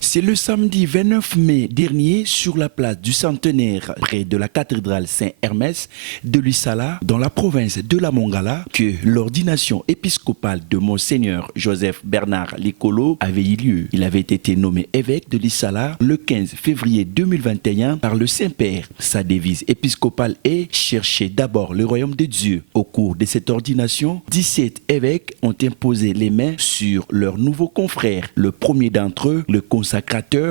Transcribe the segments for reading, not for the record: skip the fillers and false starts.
C'est le samedi 29 mai dernier, sur la place du Centenaire, près de la cathédrale Saint-Hermès de Lissala, dans la province de la Mongala, que l'ordination épiscopale de Monseigneur Joseph Bernard Likolo avait eu lieu. Il avait été nommé évêque de Lissala le 15 février 2021 par le Saint-Père. Sa devise épiscopale est « Chercher d'abord le royaume de Dieu ». Au cours de cette ordination, 17 évêques ont imposé les mains sur leurs nouveaux confrères. Le premier d'entre eux, le consacrateur,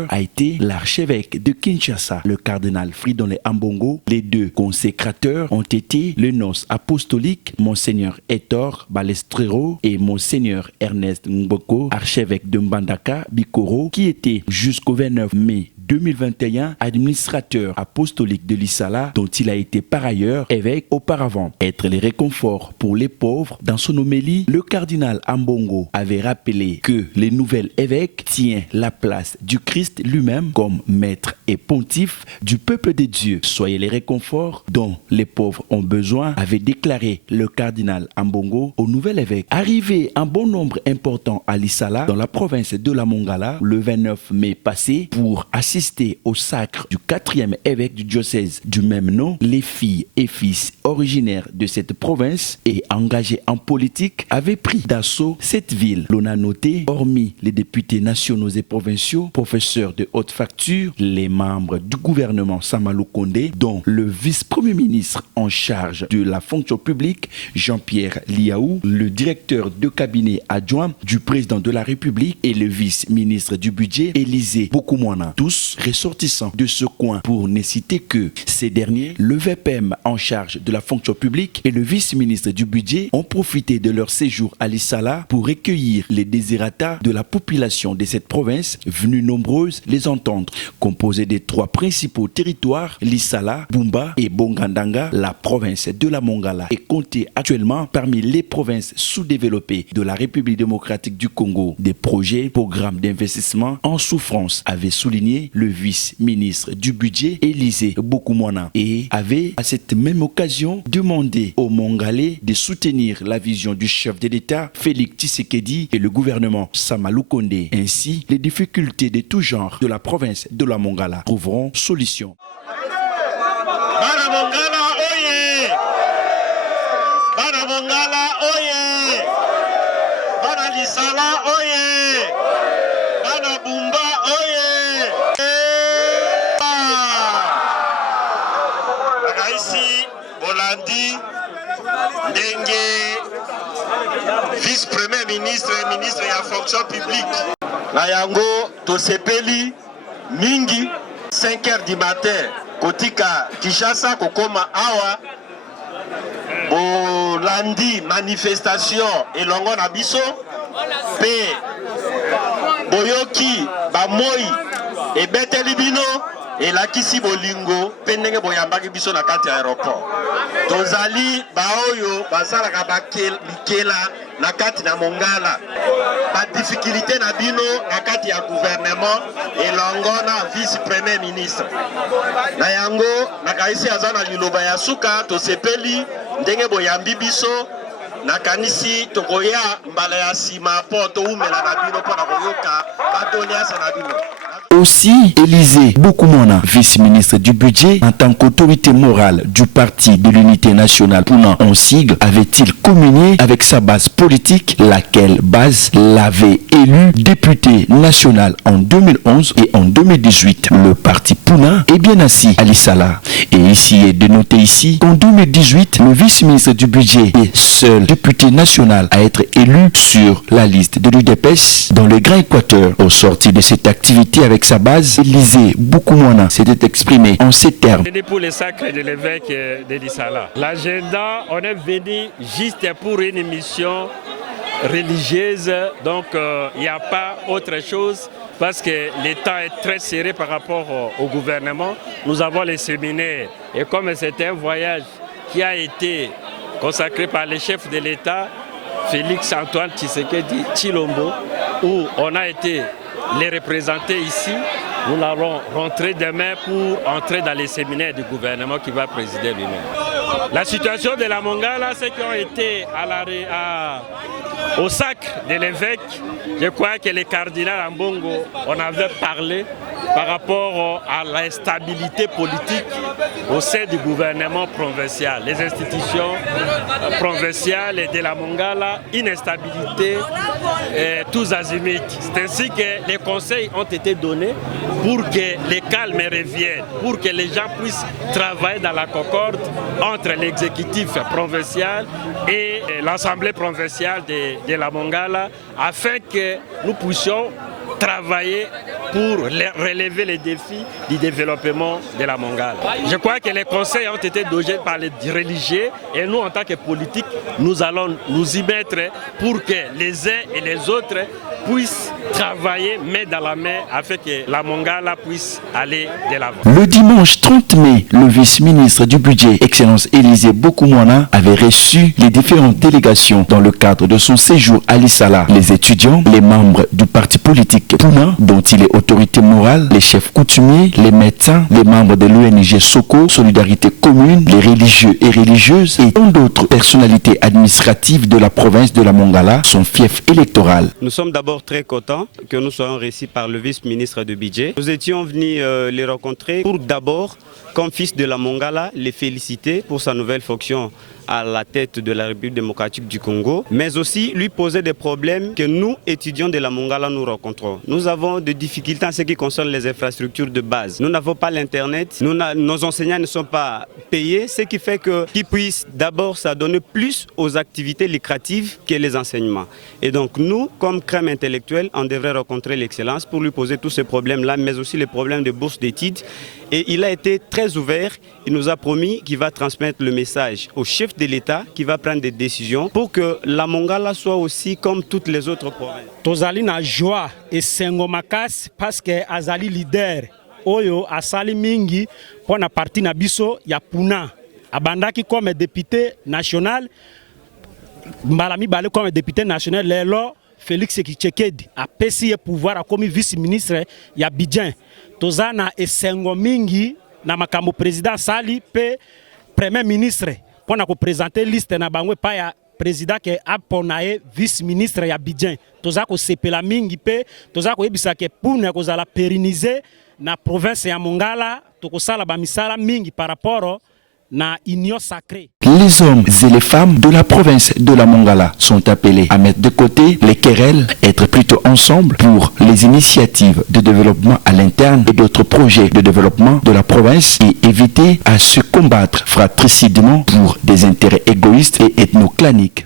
a été l'archevêque de Kinshasa, le cardinal Fridolin Ambongo. Les deux consécrateurs ont été le nonce apostolique, Monseigneur Hector Balestrero et Monseigneur Ernest Mboko, archevêque de Mbandaka Bikoro, qui était jusqu'au 29 mai 2021 administrateur apostolique de Lissala, dont il a été par ailleurs évêque auparavant. Être les réconforts pour les pauvres. Dans son homélie, le cardinal Ambongo avait rappelé que les nouvelles évêques tiennent la place du Christ lui-même comme maître et pontife du peuple de Dieu. Soyez les réconforts dont les pauvres ont besoin, avait déclaré le cardinal Ambongo au nouvel évêque. Arrivé un bon nombre important à Lissala, dans la province de la Mongala, le 29 mai passé, pour assister au sacre du 4e évêque du diocèse du même nom, les filles et fils originaires de cette province et engagés en politique avaient pris d'assaut cette ville. L'on a noté, hormis les députés nationaux et provinciaux, professeurs de haute facture, les membres du gouvernement Samalou Kondé, dont le vice-premier ministre en charge de la fonction publique, Jean-Pierre Liaou, le directeur de cabinet adjoint du président de la République et le vice-ministre du budget, Élisée Bokoumouana. Tous ressortissants de ce coin, pour ne citer que ces derniers, le VPM en charge de la fonction publique et le vice-ministre du budget ont profité de leur séjour à Lissala pour recueillir les désirata de la population de cette province, venue nombreuse les entendre. Composée des 3 principaux territoires, Lissala, Bumba et Bongandanga, la province de la Mongala est comptée actuellement parmi les provinces sous-développées de la République démocratique du Congo. Des projets, programmes d'investissement en souffrance, avaient souligné le vice-ministre du budget, Élisée Bokoumouana, et avait à cette même occasion demandé aux Mongalais de soutenir la vision du chef de l'État, Félix Tshisekedi, et le gouvernement Samalou Kondé. Ainsi, les difficultés de tout genre de la province de la Mongala trouveront solution. Bana Mongala, oye! Bana Mongala, oye! Bana Lissala, oye! Bana Bumba, oye! Ici, Bolandi, Ndenge, vice-premier ministre et ministre de la fonction publique. Nayango, Tosepeli, Mingi, 5h du matin, Kotika, Kinshasa, Kokoma, Awa, Bolandi, manifestation, et Longo Nabiso, P, Boyoki, Bamoy, et Betelibino, et la kisi bolingo pendenge boyambaki biso na kati aéroport tozali baoyo basala ka bakela na kati na Mongala ba difficulté na bino na kati ya gouvernement et longona vice premier ministre na yango na kaisi azana liloba ya suka tosepeli ndenge boyambi biso na kanisi tokoya mbala ya sima po to umela na bino po na koyoka badoniasa na bino. Aussi, Élisée Bokoumouana, vice-ministre du budget, en tant qu'autorité morale du Parti de l'Unité nationale Puna en sigle, avait-il communié avec sa base politique, laquelle base l'avait élu député national en 2011 et en 2018. Le parti Puna est bien assis à Lissala. Et ici est de noter ici qu'en 2018, le vice-ministre du budget est seul député national à être élu sur la liste de l'UDPS dans le Grand Équateur. Au sortir de cette activité avec sa base, Élisée Bokoumouana s'était exprimé en ces termes. Pour le sacre de l'évêque de Lissala. L'agenda, on est venu juste pour une mission religieuse, donc il n'y a pas autre chose parce que le temps est très serré par rapport au gouvernement. Nous avons les séminaires et comme c'est un voyage qui a été consacré par le chef de l'État, Félix Antoine Tshisekedi Tshilombo, où on a été les représenter ici. Nous allons rentrer demain pour entrer dans les séminaires du gouvernement qui va présider lui-même. La situation de la Mongala, ceux qui ont été au sacre de l'évêque, je crois que les cardinals Ambongo, on avait parlé par rapport à l'instabilité politique au sein du gouvernement provincial, les institutions provinciales et de la Mongala, une instabilité tous azimuts. C'est ainsi que les conseils ont été donnés pour que les calmes reviennent, pour que les gens puissent travailler dans la concorde entre l'exécutif provincial et l'Assemblée provinciale de la Mongala, afin que nous puissions travailler pour relever les défis du développement de la Mongala. Je crois que les conseils ont été donnés par les religieux et nous, en tant que politiques, nous allons nous y mettre pour que les uns et les autres puissent travailler main dans la main afin que la Mongala puisse aller de l'avant. Le dimanche 30 mai, le vice-ministre du budget, Excellence Élisée Bokoumouana, avait reçu les différentes délégations dans le cadre de son séjour à Lissala. Les étudiants, les membres du parti politique Pouna, dont il est autorité morale, les chefs coutumiers, les médecins, les membres de l'ONG Soko, Solidarité Commune, les religieux et religieuses et tant d'autres personnalités administratives de la province de la Mongala sont fiefs électorales. Nous sommes d'abord très contents que nous soyons reçus par le vice-ministre du budget. Nous étions venus les rencontrer pour d'abord, comme fils de la Mongala, les féliciter pour sa nouvelle fonction à la tête de la République démocratique du Congo, mais aussi lui poser des problèmes que nous, étudiants de la Mongala, nous rencontrons. Nous avons des difficultés en ce qui concerne les infrastructures de base. Nous n'avons pas l'Internet, nos enseignants ne sont pas payés, ce qui fait qu'ils puissent d'abord s'adonner plus aux activités lucratives que les enseignements. Et donc nous, comme crème intellectuelle, on devrait rencontrer l'excellence pour lui poser tous ces problèmes-là, mais aussi les problèmes de bourse d'études. Et il a été très ouvert, il nous a promis qu'il va transmettre le message au chef de l'État qui va prendre des décisions pour que la Mongala soit aussi comme toutes les autres provinces. Tozali na joie et sengo makasi parce que azali leader oyo asali mingi pour na parti na biso ya Puna. Abandaki comme député national, Mbalami Balé comme député national, lelo Félix Tshisekedi a pesi pouvoir comme vice-ministre ya Bidjan. Tozana esengo mingi na makambo président sali pe premier ministre pour na ko présenter liste na bangwe pa ya président ke aponaye vice-ministre ya Bidjan. Toza ko sepela mingi pe toza ko yebisa ke puna ko zala pérenniser na province ya Mongala to ko sala ba misala mingi par rapport na union sacrée. Les hommes et les femmes de la province de la Mongala sont appelés à mettre de côté les querelles, être plutôt ensemble pour les initiatives de développement à l'interne et d'autres projets de développement de la province et éviter à se combattre fratricidement pour des intérêts égoïstes et ethnoclaniques.